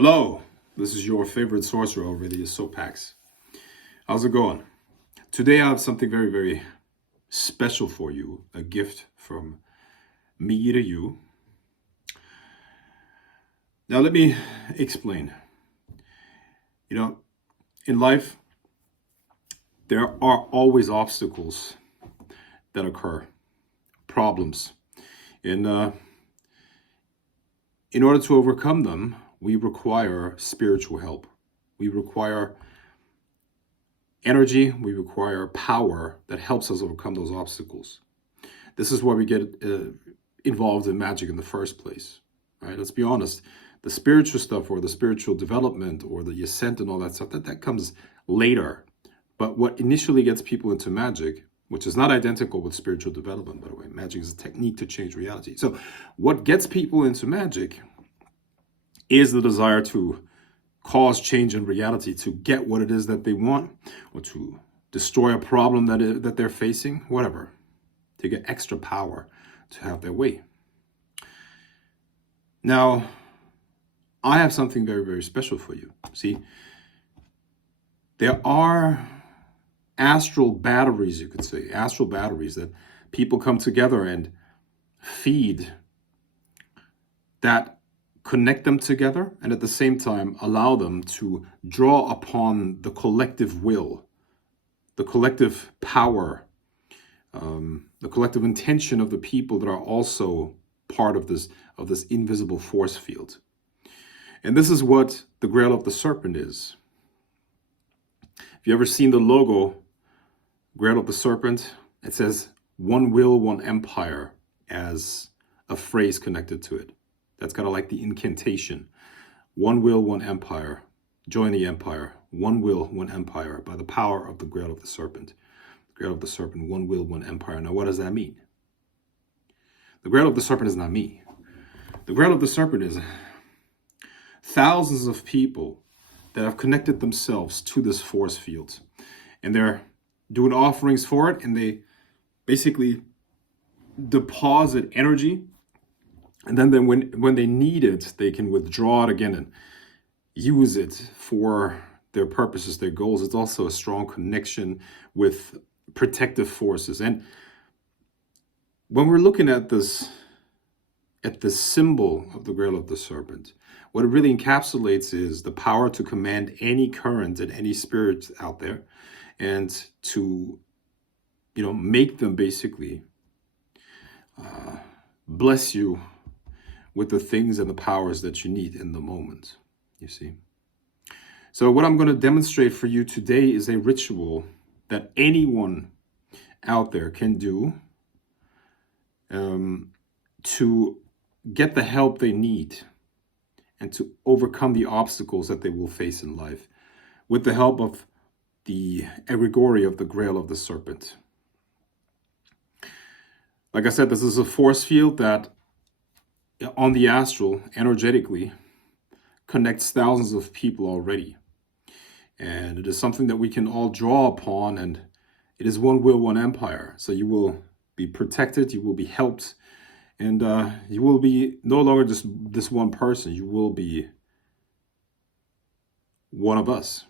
Hello, this is your favorite sorcerer over the Sopax. How's it going? Today I have something very, very special for you, a gift from me to you. Now let me explain. In life, there are always obstacles that occur, problems. And in order to overcome them, we require spiritual help. We require energy, we require power that helps us overcome those obstacles. This is why we get involved in magic in the first place, right? Let's be honest. The spiritual stuff or the spiritual development or the ascent and all that stuff, that comes later. But what initially gets people into magic, which is not identical with spiritual development, by the way. Magic is a technique to change reality. So what gets people into magic is the desire to cause change in reality, to get what it is that they want, or to destroy a problem that they're facing, whatever, to get extra power to have their way. Now, I have something very, very special for you. See, there are astral batteries, you could say, astral batteries that people come together and feed that connect them together and at the same time allow them to draw upon the collective will, the collective power, the collective intention of the people that are also part of this invisible force field. And this is what the Grail of the Serpent is. If you ever seen the logo, Grail of the Serpent, it says "One will, one empire" as a phrase connected to it. That's kind of like the incantation. One will, one empire. Join the empire. One will, one empire. By the power of the Grail of the Serpent. The Grail of the Serpent, one will, one empire. Now, what does that mean? The Grail of the Serpent is not me. The Grail of the Serpent is thousands of people that have connected themselves to this force field. And they're doing offerings for it. And they basically deposit energy. And then when they need it, they can withdraw it again and use it for their purposes, their goals. It's also a strong connection with protective forces. And when we're looking at this symbol of the Grail of the Serpent, what it really encapsulates is the power to command any current and any spirit out there and to, make them basically bless you with the things and the powers that you need in the moment, you see. So what I'm going to demonstrate for you today is a ritual that anyone out there can do to get the help they need and to overcome the obstacles that they will face in life with the help of the egregore of the Grail of the Serpent. Like I said, this is a force field that on the astral, energetically, connects thousands of people already. And it is something that we can all draw upon, and it is one will, one empire. So you will be protected, you will be helped, and you will be no longer just this one person. You will be one of us.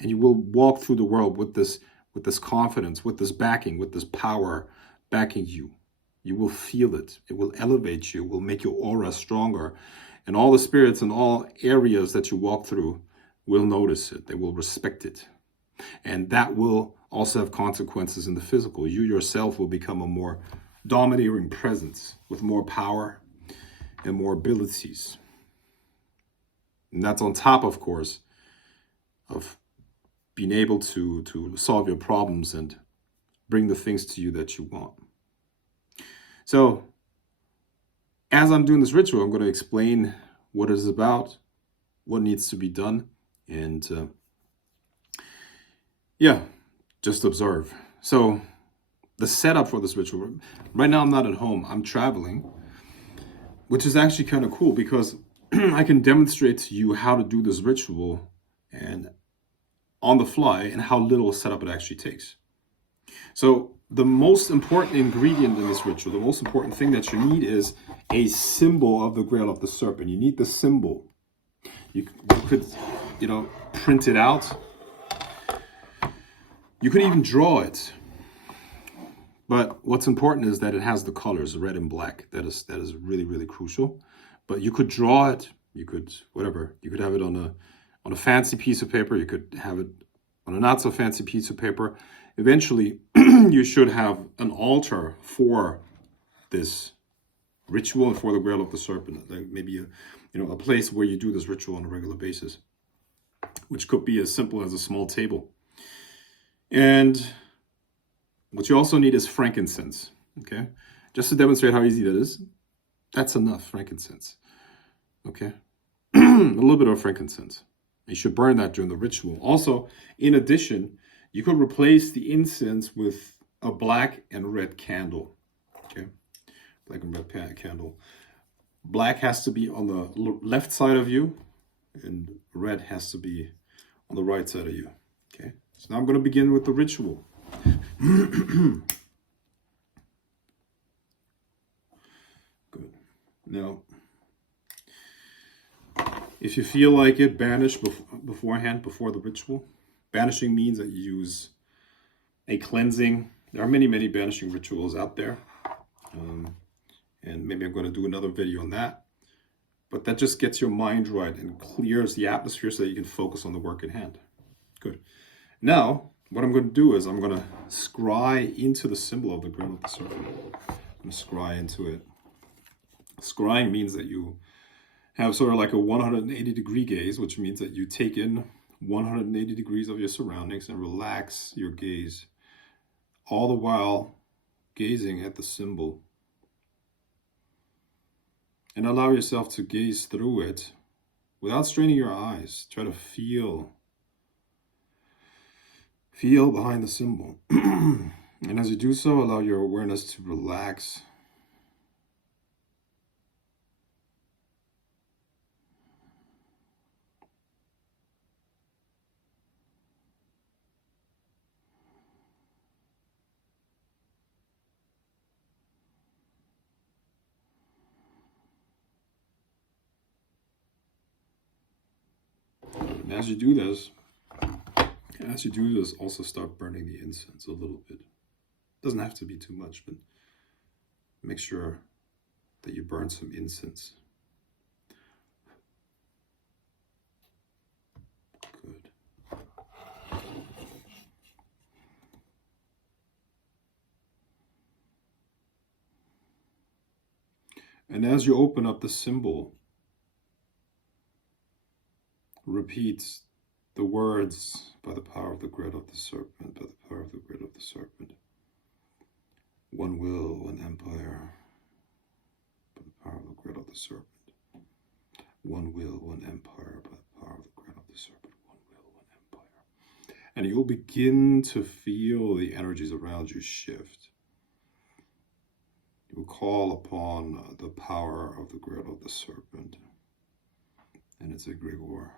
And you will walk through the world with this confidence, with this backing, with this power backing you. You will feel it. It will elevate you. It will make your aura stronger. And all the spirits in all areas that you walk through will notice it. They will respect it. And that will also have consequences in the physical. You yourself will become a more domineering presence with more power and more abilities. And that's on top, of course, of being able to solve your problems and bring the things to you that you want. So, as I'm doing this ritual, I'm going to explain what it is about, what needs to be done, and just observe. So, the setup for this ritual, right now I'm not at home, I'm traveling, which is actually kind of cool because I can demonstrate to you how to do this ritual and on the fly and how little setup it actually takes. So, the most important ingredient in this ritual, the most important thing that you need is a symbol of the Grail of the Serpent. You need the symbol. You could, print it out. You could even draw it. But what's important is that it has the colors, red and black. That is really, really crucial. But you could draw it. You could, whatever. You could have it on a fancy piece of paper. You could have it on a not so fancy piece of paper. Eventually, you should have an altar for this ritual and for the Grail of the Serpent. Like maybe a place where you do this ritual on a regular basis, which could be as simple as a small table. And what you also need is frankincense, okay? Just to demonstrate how easy that is, that's enough, frankincense, okay? A little bit of frankincense. You should burn that during the ritual. Also, in addition, you could replace the incense with a black and red candle, okay? Black and red candle. Black has to be on the left side of you, and red has to be on the right side of you, okay? So now I'm going to begin with the ritual. Good. Now, if you feel like it, banish beforehand, before the ritual. Banishing means that you use a cleansing. There are many, many banishing rituals out there. And maybe I'm going to do another video on that. But that just gets your mind right and clears the atmosphere so that you can focus on the work at hand. Good. Now, what I'm going to do is I'm going to scry into the symbol of the Grail of the Serpent. I'm going to scry into it. Scrying means that you have sort of like a 180-degree gaze, which means that you take in 180 degrees of your surroundings and relax your gaze, all the while gazing at the symbol. And allow yourself to gaze through it without straining your eyes. Try to feel behind the symbol. And as you do so, allow your awareness to relax. And as you do this, also start burning the incense a little bit. It doesn't have to be too much, but make sure that you burn some incense. Good. And as you open up the symbol, repeat the words, by the power of the Grail of the Serpent, by the power of the Grail of the Serpent. One will, one empire, by the power of the Grail of the Serpent. One will, one empire, by the power of the Grail of the Serpent. One will, one empire. And you'll begin to feel the energies around you shift. You will call upon the power of the Grail of the Serpent. And it's egregore.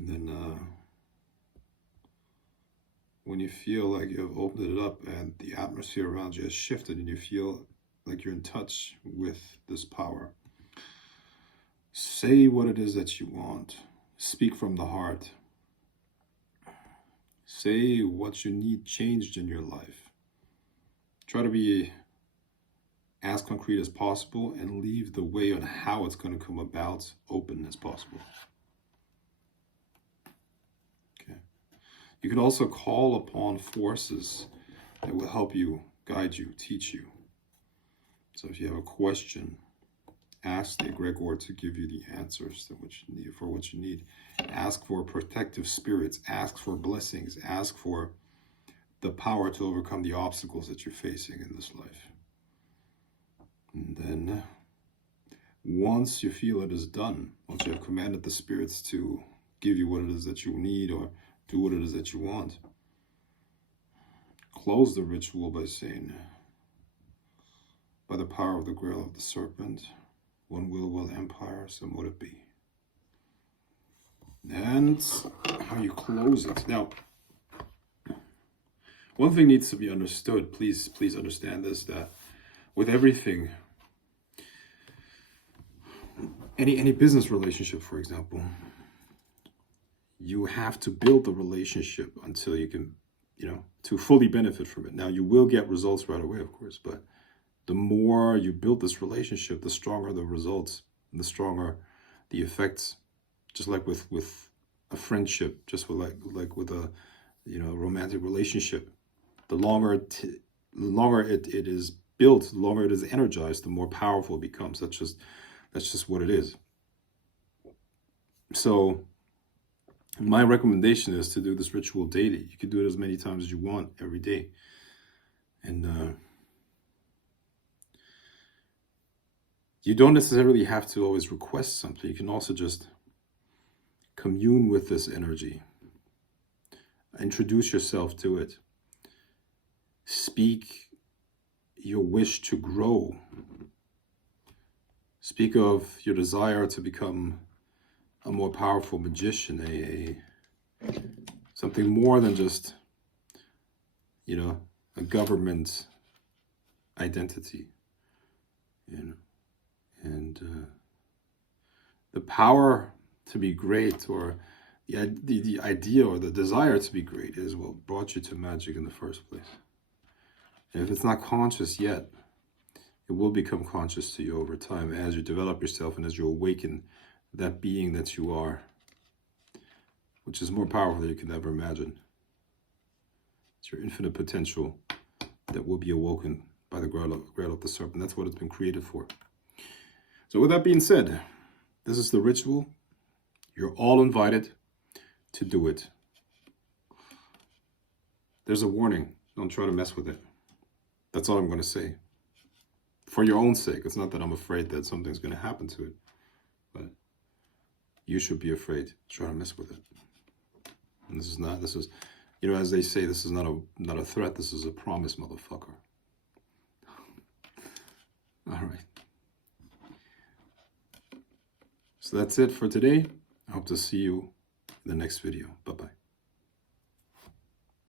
And then when you feel like you've opened it up and the atmosphere around you has shifted and you feel like you're in touch with this power, say what it is that you want. Speak from the heart. Say what you need changed in your life. Try to be as concrete as possible and leave the way on how it's going to come about open as possible. You can also call upon forces that will help you, guide you, teach you. So if you have a question, ask the egregore to give you the answers for what you need. Ask for protective spirits. Ask for blessings. Ask for the power to overcome the obstacles that you're facing in this life. And then once you feel it is done, once you have commanded the spirits to give you what it is that you need or do what it is that you want, close the ritual by saying, by the power of the Grail of the Serpent. One will empire, so mote it be. And how you close it. Now, one thing needs to be understood. Please understand this, that with everything, any business relationship, for example, you have to build the relationship until you can, to fully benefit from it. Now, you will get results right away, of course, but the more you build this relationship, the stronger the results, the stronger the effects. Just like with a friendship, just with like with a romantic relationship, the longer it is built, the longer it is energized, the more powerful it becomes. That's just what it is. So my recommendation is to do this ritual daily. You can do it as many times as you want every day. And you don't necessarily have to always request something. You can also just commune with this energy. Introduce yourself to it. Speak your wish to grow. Speak of your desire to become a more powerful magician, something more than just, a government identity, and the power to be great, or the idea or the desire to be great, is what brought you to magic in the first place. And if it's not conscious yet, it will become conscious to you over time as you develop yourself and as you awaken that being that you are, which is more powerful than you can ever imagine. It's your infinite potential that will be awoken by the Grail of the Serpent. That's what it's been created for. So with that being said, this is the ritual. You're all invited to do it. There's a warning. Don't try to mess with it. That's all I'm going to say. For your own sake. It's not that I'm afraid that something's going to happen to it. But you should be afraid to try to mess with it. And this is, as they say, this is not a threat. This is a promise, motherfucker. All right. So that's it for today. I hope to see you in the next video. Bye-bye.